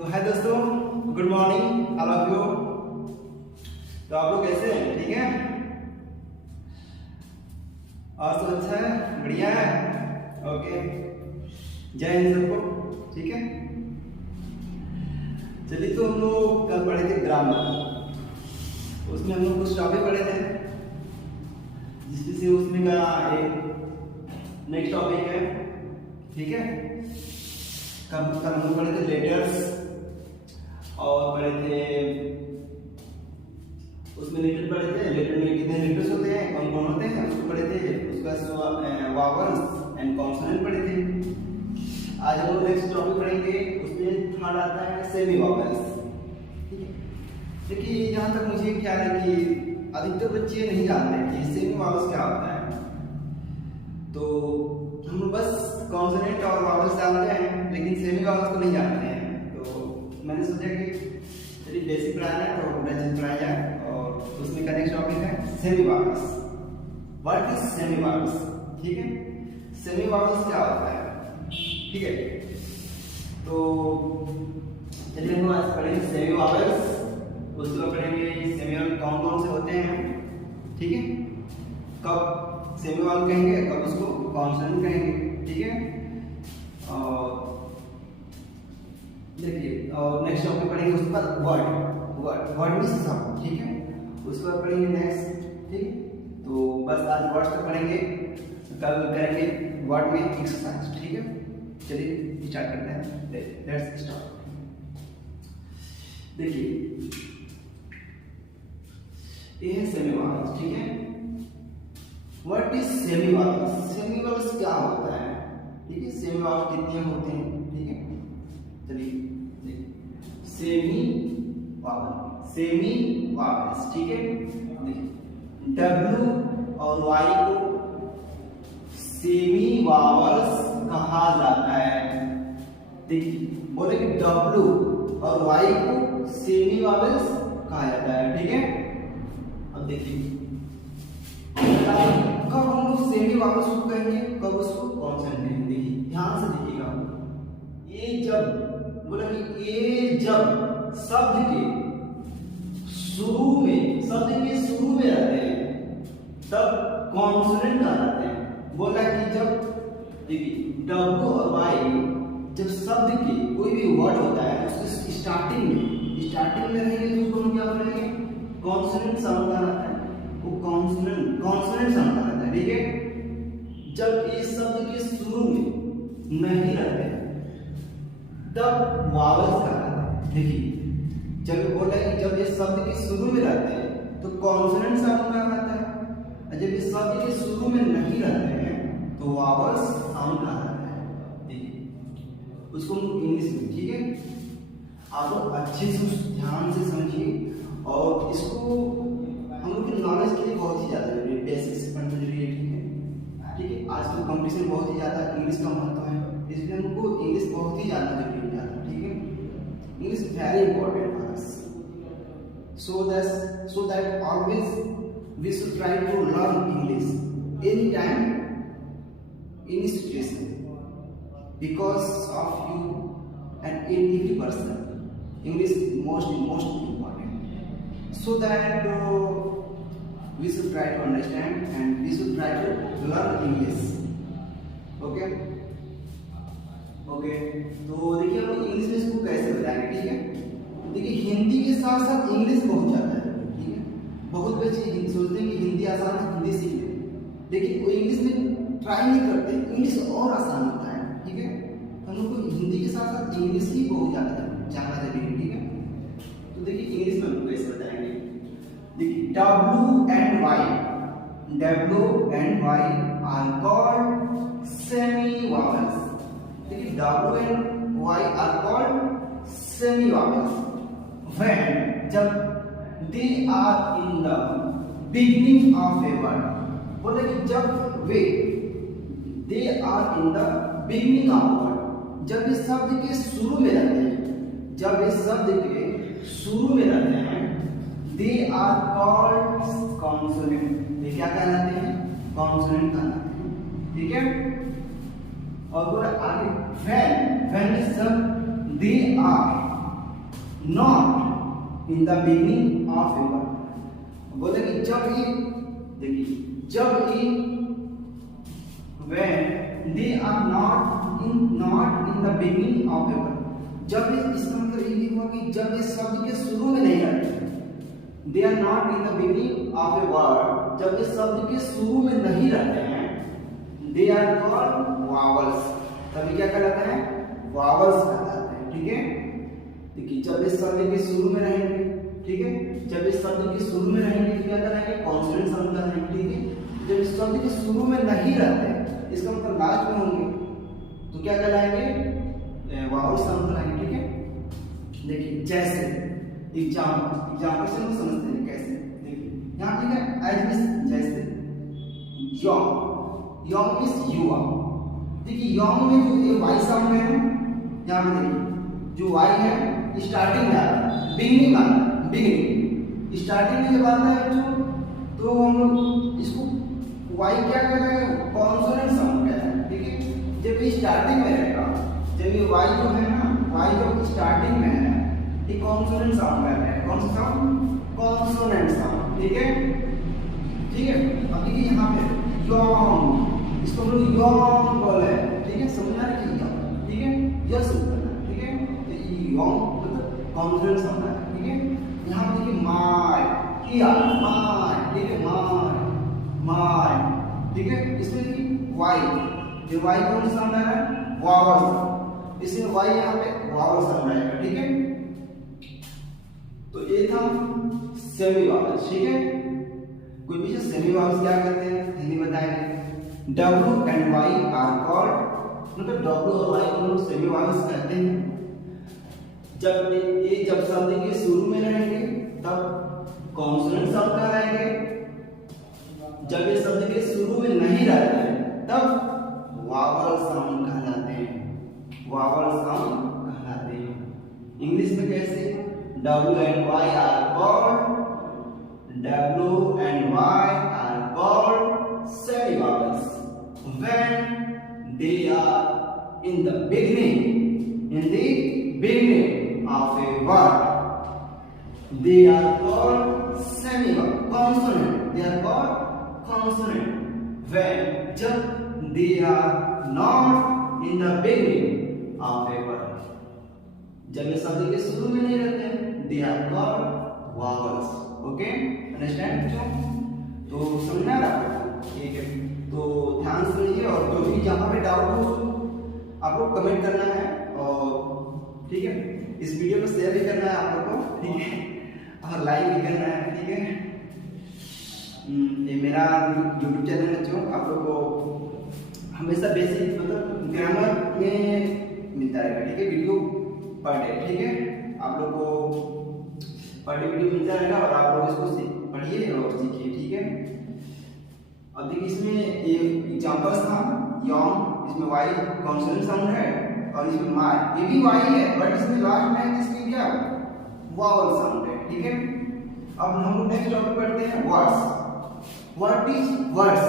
तो हाय दोस्तों, good morning all of you. तो आप लोग कैसे हैं? ठीक है? और सब अच्छा है, बढ़िया है। ओके, जय हिंद सबको। ठीक है, चलिए। तो हम लोग कल पढ़े थे ग्रामर, उसमें हम लोग कुछ टॉपिक पढ़े थे, जिसमें से उसमें का एक नेक्स्ट टॉपिक है। ठीक है, कल हम लोग पढ़े थे लेटर्स और पढ़े थे उसमें लेटर पढ़े थे। लेटर में कितने लेटर्स होते हैं, कौन कौन होते हैं, उसको पढ़े थे। उसका वावल्स एंड कॉन्सोनेंट पढ़े थे। आज हम लोग नेक्स्ट टॉपिक पढ़ेंगे, उसमें थर्ड आता है सेमी वावल्स। ठीक है, देखिए जहाँ तक मुझे ख्याल है कि अधिकतर बच्चे नहीं जानते कि सेमी वावल्स क्या होता है। तो हम लोग बस कॉन्सोनेंट और वावल्स जानते हैं, लेकिन सेमी वावल्स को नहीं जानते हैं। तो मैंने सोचा कि चलिए बेसिक पढ़ाना है तो बेसिक पढ़ाया जाए, और उसमें का नेक्स्ट टॉपिक है semi vowels. What is semi vowels? ठीक है, सेमी वावल्स क्या होता है? ठीक है, तो चलिए हम आज पढ़ेंगे सेमी वावल्स। उसके बाद पढ़ेंगे सेमी वावल कौन कौन से होते हैं। ठीक है, कब सेमी वावल कहेंगे, कब उसको कॉन्सोनेंट कहेंगे। ठीक है, और देखिए और नेक्स्ट टॉपिक पढ़ेंगे उसके बाद वर्ड मींस शब्द। ठीक है, उसके बाद पढ़ेंगे नेक्स्ट। ठीक, तो बस आज वर्ड्स तक पढ़ेंगे, कल करेंगे वर्ड में एक्सरसाइज। ठीक है, चलिए स्टार्ट करते हैं। Let's start. देखिए ये है सेमी वावल्स। ठीक है, what is semi vowels? Semi vowels क्या होता है? ठीक है, सेमी वावल्स कितने होते हैं? ठीक है, चलिए सेमी वावल्स। ठीक है, देखिए डब्ल्यू और वाई को सेमी वावल्स कहा जाता है। देखिए बोले कि डब्ल्यू और वाई को सेमी वावल्स कहा जाता है। ठीक है, अब देखिए कब हम लोग सेमी वावल्स को कहेंगे, कब उसको कॉन्सोनेंट कहेंगे। देखिए ध्यान से देखिएगा, ये जब बोला कि ये जब शब्द के शुरू में रहते हैं तब कॉन्सोनेंट कहलाते हैं। बोला कि जब देखिए डब्ल्यू और वाई जब शब्द के कोई भी वर्ड होता है उसके स्टार्टिंग में रहेंगे तो उसको हम क्या बोलेंगे? कॉन्सोनेंट साउंड कहलाता है। वो कॉन्सोनेंट साउंड कहलाता है। ठीक है, जब इस शब्द के शुरू में नहीं रहते तब वावल्स कहलाता है। देखिए जब बोला है कि जब इस शब्द के शुरू में रहते हैं तो कॉन्सोनेंट साउंड कहलाता है, और जब इस शब्द के शुरू में नहीं रहते हैं तो वावल्स साउंड कहलाता है। देखिए उसको इंग्लिश में। ठीक है, आप लोग अच्छे से ध्यान से समझिए, और इसको हम लोग की नॉलेज के लिए बहुत ही ज़्यादा जरूरी है, बेसिक से पढ़ना जरूरी है। ठीक है, आज तो कंपटीशन बहुत ही ज़्यादा इंग्लिश का महत्व है, इसलिए हमको इंग्लिश बहुत ही ज़्यादा जरूरी हो जाता है। ठीक है, English very important for us, so that always we should try to learn English anytime, any situation, because of you and in every person. English is most important, so that we should try to understand and we should try to learn English. Okay, तो देखिए हम English में इसको कैसे बताएंगे। ठीक है, देखिए हिंदी के साथ साथ इंग्लिश बहुत ज़्यादा है। ठीक है, बहुत बच्चे सोचते हैं कि हिंदी आसान है, हिंदी सीख लें, लेकिन वो इंग्लिश में ट्राई नहीं करते। इंग्लिश और आसान होता है। ठीक है, हम लोग को हिंदी के साथ साथ इंग्लिश ही बहुत ज़्यादा जानना जरूरी है। ठीक है, तो देखिए इंग्लिश में हम लोग कैसे बताएंगे। देखिए W and Y are called semi vowels. देखिए W and Y are called semi vowels when जब they are in the beginning of a word। बोले कि जब वे they are in the beginning of a word, जब इस शब्द के शुरू में रहते हैं, they are called consonant। ये क्या कहलाते हैं? कॉन्सोनेंट कहलाते हैं। ठीक है, और बोला आगे when is जब they are not in the beginning of a word, बोले कि जब ही, देखिए जब ही, when they are not in the beginning of a word, जब इसका मतलब ये हुआ कि जब ये शब्द के शुरू में नहीं रहते, they are not in the beginning of a word, जब ये शब्द के शुरू में नहीं रहते हैं, they are called vowels, तभी क्या कहलाते हैं, vowels कहलाते हैं, ठीक है। देखिए जब इस शब्द के शुरू में रहेंगे, ठीक है, जब इस शब्द के शुरू में रहेंगे तो क्या कहलाएंगे, कॉन्सोनेंट साउंड कहलाएंगे, ठीक है। जब इस शब्द के शुरू में नहीं रहते, इसका मतलब लास्ट में होंगे, तो क्या कहलाएंगे, वावल साउंड कहलाएंगे, ठीक है। देखिए जैसे एग्जाम्पल से हम समझते हैं कैसे, देखिए यहाँ लिखा है एज मींस जैसे, यॉन्ग मींस युवा, देखिए यॉन्ग में जो ये वाई साउंड है, यहाँ पे देखिए जो वाई है स्टार्टिंग में आता है, बिगिनिंग आता है, बिगिनिंग स्टार्टिंग में जब आता है बच्चों, तो हम लोग इसको वाई क्या कहलाएगा, कॉन्सोनेंट साउंड कहते हैं, ठीक है। जब ये स्टार्टिंग में रहेगा, जब ये वाई जो है ना, वाई जो स्टार्टिंग में है, ये कॉन्सोनेंट साउंड कहते हैं, कौन सा साउंड, कॉन्सोनेंट साउंड, ठीक है, ठीक है। अब देखिए यहाँ पे यॉन्ग, इसको हम लोग यॉन्ग बोले, ठीक है, समझ आ रही है, ठीक है, यह शुरू करना, ठीक है, तो ये यॉन्ग मतलब कॉन्सोनेंट साउंड है, ठीक है। यहाँ पे देखिए माय, किया माय, ठीक है, माय, ठीक है, इसमें देखिए वाई, ये वाई कौन सा साउंड आ रहा है, वावल, इसमें वाई यहाँ पे वावल साउंड आएगा, ठीक है। तो ये था सेमी वावल्स, ठीक है। कोई भी सेमी वावल्स क्या करते हैं हिंदी बताएंगे, W and Y are called, मतलब डब्ल्यू और वाई को लोग सेमी वावल्स कहते हैं। जब शब्द के शुरू में रहेंगे तब कॉन्सोनेंट साउंड कहलाएंगे, जब ये शब्द के शुरू में नहीं रहते हैं तब वावल साउंड कहलाते हैं, वावल साउंड कहलाते हैं। इंग्लिश में कैसे, W and Y are called semivowels when they are in the beginning of a word. They are called semivowels, consonant. They are called consonant when जब they are not in the beginning of a word. जब ये शब्द के शुरू में नहीं रहते हैं, they are called vowels. Okay, understand बच्चों? तो समझना है आपको, ठीक है। तो ध्यान से लीजिए और जो भी जहाँ पे डाउट हो आप लोग कमेंट करना है, और ठीक है इस वीडियो को शेयर भी करना है आप लोग को, ठीक है, और लाइक भी करना है, ठीक है। ये मेरा YouTube चैनल है बच्चों, आप लोग को हमेशा बेसिक मतलब ग्रामर में मिलता रहेगा, ठीक है, वीडियो पर डे, ठीक है। आप लोग को पर डे वीडियो मिलता रहेगा और आप लोग इसको पढ़िए और सीखिए, ठीक है। अब देखिए इसमें ये एग्जांपल्स था, यॉन्ग, इसमें वाई कॉन्सोनेंट साउंड है, और इसमें माय, ये भी वाई है बट इसमें लास्ट में इसकी क्या वावल साउंड है, ठीक है। अब हम लोग नेक्स्ट टॉपिक पढ़ते हैं words. What is words,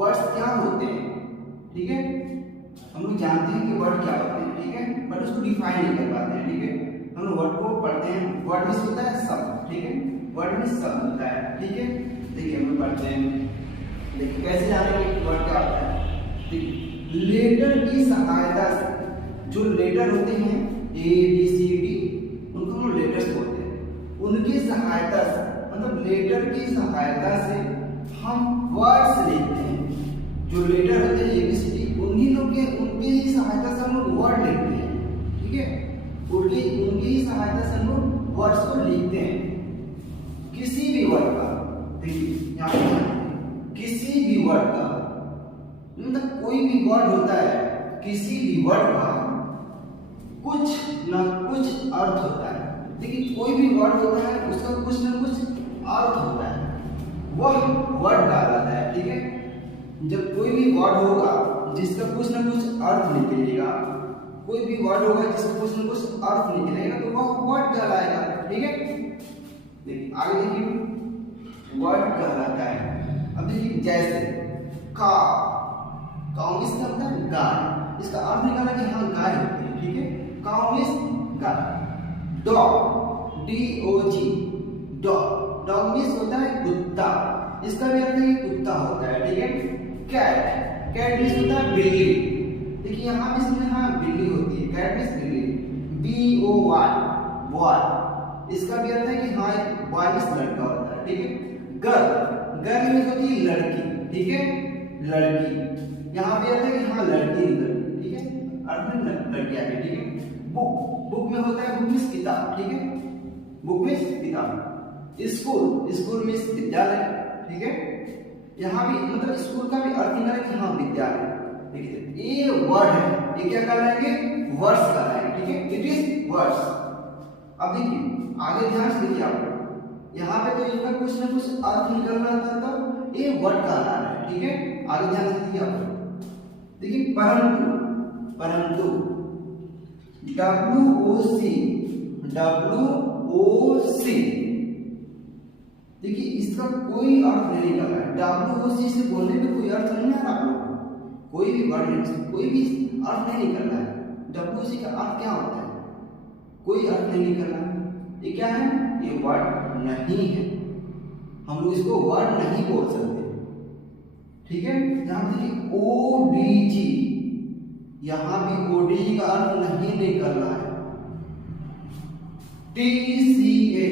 words क्या होते हैं, ठीक है। हम लोग जानते हैं कि वर्ड क्या होते हैं, ठीक है, बट उसको डिफाइन नहीं कर पाते हैं, ठीक है। हम लोग वर्ड को पढ़ते हैं, वर्ड मींस होता है शब्द, ठीक है, वर्ड मींस शब्द होता है, ठीक है। देखिए हम लोग पढ़ते हैं, देखिए कैसे जानेंगे कि वर्ड क्या होता है। देखिए लेटर की सहायता से, जो लेटर होते हैं ए बी सी डी, उनको हम लेटर्स बोलते हैं, उनकी सहायता से, मतलब लेटर की सहायता से हम वर्ड्स लिखते हैं। जो लेटर होते हैं ए बी सी डी, उन्हीं लोग के, उनके ही सहायता से हम लोग वर्ड लिखते हैं, ठीक है, उनकी ही सहायता से हम लोग वर्ड्स को लिखते हैं। किसी भी वर्ड का, देखिए यहाँ पे किसी भी वर्ड का, मतलब कोई भी वर्ड होता है, किसी भी वर्ड का कुछ ना कुछ अर्थ होता है। देखिए कोई भी वर्ड होता है उसका कुछ ना कुछ अर्थ होता है, वह वर्ड कहलाता है, ठीक है। जब कोई भी वर्ड होगा जिसका कुछ ना कुछ अर्थ निकलेगा, कोई भी वर्ड होगा जिसका कुछ ना कुछ अर्थ निकलेगा, तो वह वर्ड कहलाएगा, ठीक है। देखिए आगे देखिए वर्ड कहलाता है। अब देखिए जैसे काउ मींस क्या होता है, गाय, इसका अर्थ निकाला कि हाँ गाय होती है, ठीक है, काउ मींस गाय। Dog, DOG, dog, dog means होता है कुत्ता, इसका भी अर्थ है कुत्ता होता है, ठीक है। कैट, कैट मीन्स होता है बिल्ली, देखिए यहाँ भी इसमें हाँ बिल्ली होती है, कैट मीन्स बिल्ली। BOY, बॉय, इसका भी अर्थ है कि हाँ एक बॉय मीन्स लड़का होता है, ठीक है। गर्ल, गर्ल मीन्स होती है लड़की, ठीक है, लड़की, यहाँ पे अर्थ है कि हाँ लड़की, ठीक है, अर्थ में लड़की आती है, ठीक है। बुक, बुक में होता है बुक मीन्स किताब, ठीक है, बुक मीन्स किताब। स्कूल, स्कूल मीन्स विद्यालय, ठीक है, यहाँ भी मतलब स्कूल का भी अर्थ निकालें कि हाँ विद्यालय, ठीक है। ये वर्ड है, ये क्या कहलाएंगे, वर्ड्स कहलाएंगे, ठीक है, इट इज वर्ड्स। अब देखिए आगे ध्यान से देखिए आप, यहाँ पे तो इनका कुछ ना कुछ अर्थ निकलना था, तब ये वर्ड कहला रहा है, ठीक है। आगे ध्यान से देखिए आप, देखिए परंतु, परंतु, WOC, देखिए इसका कोई अर्थ नहीं निकल रहा है, WOC से बोलने में कोई अर्थ नहीं आ रहा आप लोगों को, कोई भी वर्ड नहीं, कोई भी अर्थ नहीं निकल रहा है। WOC का अर्थ क्या होता है, कोई अर्थ नहीं निकल रहा है, ये क्या है, ये वर्ड नहीं है, हम लोग इसको वर्ड नहीं बोल सकते, ठीक है। यहाँ देखिए ODG, यहाँ भी ODG का अर्थ नहीं निकल रहा है। TCA,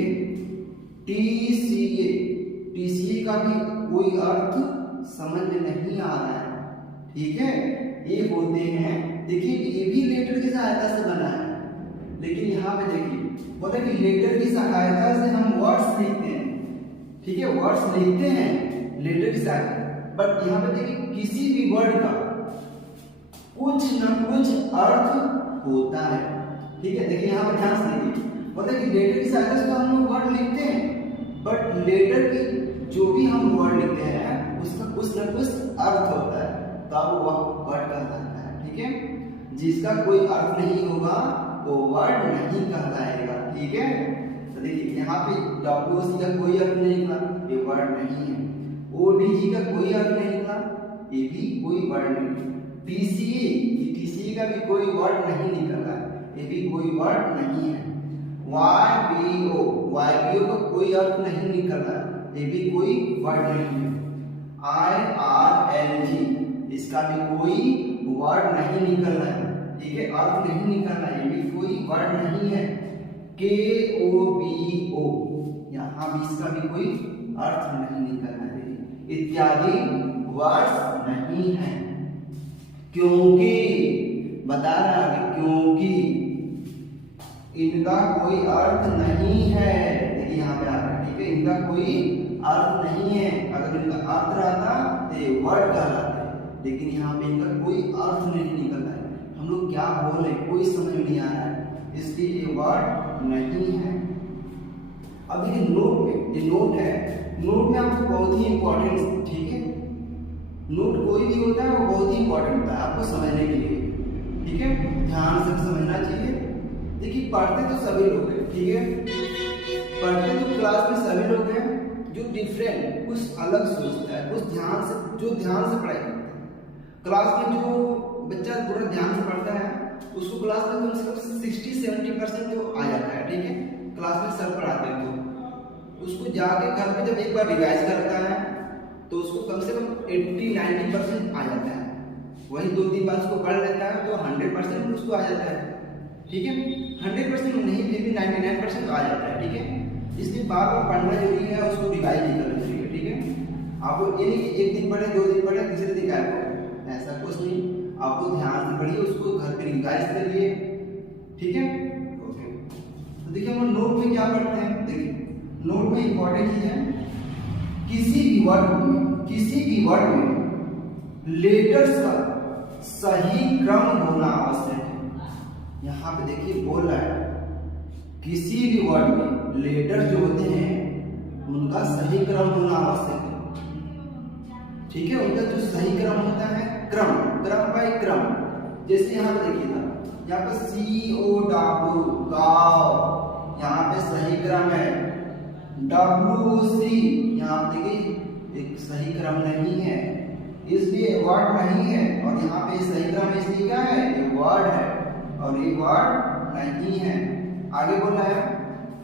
TCA का भी कोई अर्थ समझ में नहीं आ रहा है, ठीक है। ये होते हैं, देखिए ये भी लेटर की सहायता से बना है, लेकिन यहाँ पे देखिए बोला कि लेटर की सहायता से हम वर्ड्स लिखते हैं, ठीक है, वर्ड्स लिखते हैं लेटर की सहायता, बट यहाँ पे देखिए किसी भी वर्ड का कुछ ना कुछ अर्थ होता है, ठीक है। देखिए यहाँ पे ध्यान से देखिए, बोला कि लेटर की सहायता से तो हम लोग वर्ड लिखते हैं, बट लेटर की जो भी हम वर्ड लिखते हैं उसका कुछ ना कुछ अर्थ होता है, तब वह वर्ड कहलाता है, ठीक है। जिसका कोई अर्थ नहीं होगा वो वर्ड नहीं कहलाएगा, ठीक है। तो देखिए यहाँ पे WOC का कोई अर्थ नहीं निकला, ये वर्ड नहीं है। ODG का कोई अर्थ नहीं निकला, ये भी कोई वर्ड नहीं। TCA का भी कोई वर्ड नहीं निकला, ये भी कोई वर्ड नहीं है। YBO का कोई अर्थ नहीं निकल रहा, ये भी कोई वर्ड नहीं है। IRLG, इसका भी कोई वर्ड नहीं निकल रहा है, ठीक है, अर्थ नहीं निकल रहा है, ये भी कोई वर्ड नहीं है। KOBO, यहाँ भी इसका भी कोई अर्थ नहीं निकल रहा है, इत्यादि वर्ड्स नहीं है। क्योंकि बता रहा है, क्योंकि इनका कोई अर्थ नहीं है, देखिए यहाँ पे आ रहा है, ठीक है, इनका कोई अर्थ नहीं है। अगर इनका अर्थ रहता तो ये वर्ड कहलाते, लेकिन यहाँ पे इनका कोई अर्थ नहीं निकल रहा है, हम लोग क्या बोल रहे हैं कोई समझ में नहीं आ रहा है, इसलिए ये वर्ड नहीं है। अब देखिए नोट में, ये नोट है, नोट में आपको बहुत ही इंपॉर्टेंट, ठीक है, नोट कोई भी होता है वो बहुत ही इंपॉर्टेंट होता है आपको समझने के लिए, ठीक है, ध्यान से समझना चाहिए। देखिए पढ़ते तो सभी लोग हैं, ठीक है, पढ़ते तो क्लास में सभी लोग हैं, जो डिफरेंट कुछ अलग सोचता है, कुछ ध्यान से, जो ध्यान से पढ़ाई करता है। क्लास में जो बच्चा पूरा ध्यान से पढ़ता है उसको क्लास में कम से कम 60-70% तो आ जाता है, ठीक है, क्लास में सर पढ़ाते हैं तो उसको जाके घर पे जब एक बार रिवाइज करता है तो उसको कम से कम 80-90% आ जाता है। वही 2-3 बार उसको पढ़ लेता है तो 100% उसको आ जाता है, ठीक है, 100% नहीं फिर भी 99% आ जाता है, ठीक है। इसलिए बार बार पढ़ना जरूरी है, उसको रिवाइज नहीं करना चाहिए, ठीक है। आपको ये नहीं कि एक दिन पढ़े, 2 दिन पढ़े, तीसरे दिन गायब हो, ऐसा कुछ नहीं, आपको ध्यान से पढ़िए, उसको घर पे रिवाइज करिए, ठीक है, ओके। तो देखिए हम नोट में क्या पढ़ते हैं, देखिए नोट में इंपॉर्टेंट चीज है, किसी भी वर्ड में लेटर्स का सही क्रम होना आवश्यक है। यहाँ पे देखिए बोल रहा है किसी भी वर्ड में लेटर जो होते हैं उनका सही क्रम होना आवश्यक है, ठीक है, उनका जो सही क्रम होता है, क्रम बाय क्रम। जैसे यहाँ पे देखिए ना, यहाँ पे COW गाँव, यहाँ पे सही क्रम है। WC यहाँ पे देखिए एक सही क्रम नहीं है, इसलिए वर्ड नहीं है, और यहाँ पे सही क्रम इसलिए क्या है, ये वर्ड है और ये वर्ड नहीं है। आगे बोला है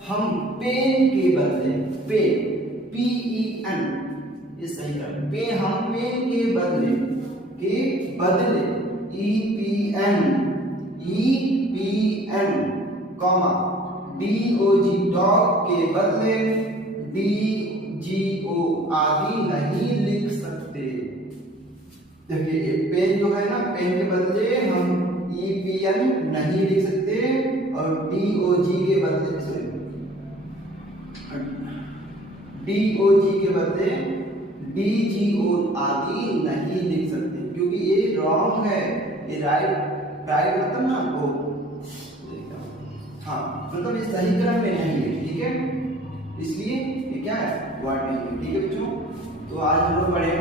हम पेन के बदले, पेन PEN, ये सही कर, पे हम पेन के बदले EPN कॉमा DOG डॉग के बदले DGO आदि नहीं लिख सकते। देखिए पेन जो है ना, पेन के बदले हम EPN नहीं लिख सकते और DOG के बदले, सॉरी DOG के बदले DGO आदि नहीं लिख सकते, क्योंकि ये रॉन्ग है, ये राइट मतलब ना वो, हाँ मतलब ये सही क्रम में नहीं है, ठीक है, इसलिए ये क्या है, वर्ड नहीं है, ठीक है बच्चों। तो आज हम लोग पढ़े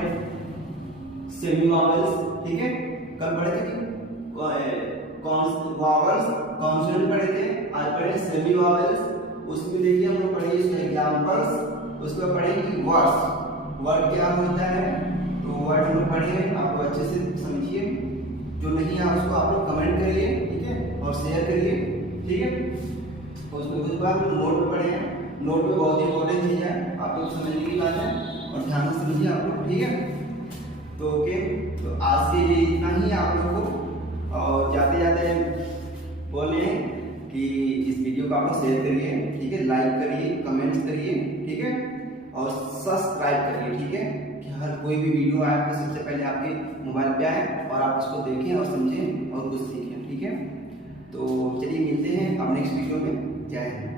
सेमी वॉवल्स, ठीक है, कल पढ़े थे वॉवल्स कॉन्सोनेंट पढ़े थे, आज पढ़े सेमी वॉवल्स। उसमें देखिए हम लोग पढ़े इसमें एग्जांपल्स, उसमें पढ़ेंगे वर्ड्स, वर्ड क्या होता है, तो वर्ड हम लोग पढ़े, आपको अच्छे से समझिए, जो नहीं है उसको आप लोग कमेंट करिए, ठीक है, और शेयर करिए, ठीक है। उसके बाद हम नोट पे पढ़े हैं, नोट पे बहुत ही इंपॉर्टेंट चीज है, आप लोग समझने की बात है और ध्यान से समझिए आप लोग, ठीक है। तो ओके, तो आज के लिए इतना ही आप लोगों को, और जाते जाते बोले कि इस वीडियो को आप लोग शेयर करिए, ठीक है, लाइक करिए, कमेंट्स करिए, ठीक है, और सब्सक्राइब करिए, ठीक है, कि हर कोई भी वीडियो आए तो सबसे पहले आपके मोबाइल पे आए और आप उसको देखें और समझें और कुछ सीखें, ठीक है। तो चलिए मिलते हैं अब नेक्स्ट वीडियो में, जय हिंद।